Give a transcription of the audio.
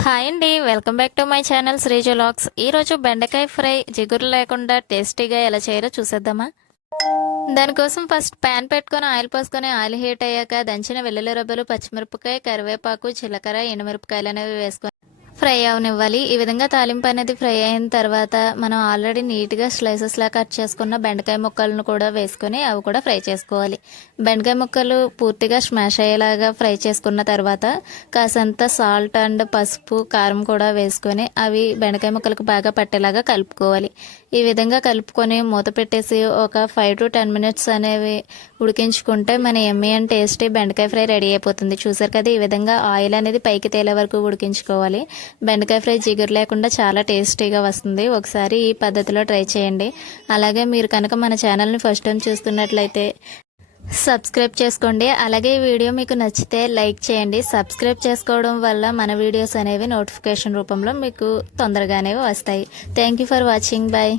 Hi అండి, welcome back to my channel Sreeju vlogs. ఈరోజు బెండకాయ ఫ్రై జిగురు లేకుండా టేస్టీగా ఎలా చేయాలో చూసేద్దామా. దానికోసం ఫస్ట్ ప్యాన్ పెట్టుకొని ఆయిల్ పోసుకొని ఆయిల్ హీట్ అయ్యాక దంచిన వెల్లుల్లి రబ్బలు, పచ్చిమిరపకాయ, కరివేపాకు, జీలకర్ర, ఎండుమిరపకాయలు అనేవి వేసుకొని ఫ్రై అవనివ్వాలి. ఈ విధంగా తాలింపు అనేది ఫ్రై అయిన తర్వాత మనం ఆల్రెడీ నీట్గా స్లైసెస్లా కట్ చేసుకున్న బెండకాయ ముక్కలను కూడా వేసుకొని అవి కూడా ఫ్రై చేసుకోవాలి. బెండకాయ ముక్కలు పూర్తిగా స్మాష్ అయ్యేలాగా ఫ్రై చేసుకున్న తర్వాత కాసంత సాల్ట్ అండ్ పసుపు, కారం కూడా వేసుకొని అవి బెండకాయ ముక్కలకు బాగా పట్టేలాగా కలుపుకోవాలి. ఈ విధంగా కలుపుకొని మూత పెట్టేసి ఒక 5 to 10 minutes అనేవి ఉడికించుకుంటే మన ఎమ్మీ అండ్ టేస్టీ బెండకాయ ఫ్రై రెడీ అయిపోతుంది. చూసారు కదా, ఈ విధంగా ఆయిల్ అనేది పైకి తేలే వరకు ఉడికించుకోవాలి. బెండకాయ ఫ్రై జిగురు లేకుండా చాలా టేస్టీగా వస్తుంది. ఒకసారి ఈ పద్ధతిలో ట్రై చేయండి. అలాగే మీరు కనుక మన ఛానల్ని ఫస్ట్ టైం చూస్తున్నట్లయితే సబ్స్క్రైబ్ చేసుకోండి. అలాగే ఈ వీడియో మీకు నచ్చితే లైక్ చేయండి. సబ్స్క్రైబ్ చేసుకోవడం వల్ల మన వీడియోస్ అనేవి నోటిఫికేషన్ రూపంలో మీకు తొందరగానే వస్తాయి. Thank you for watching. Bye.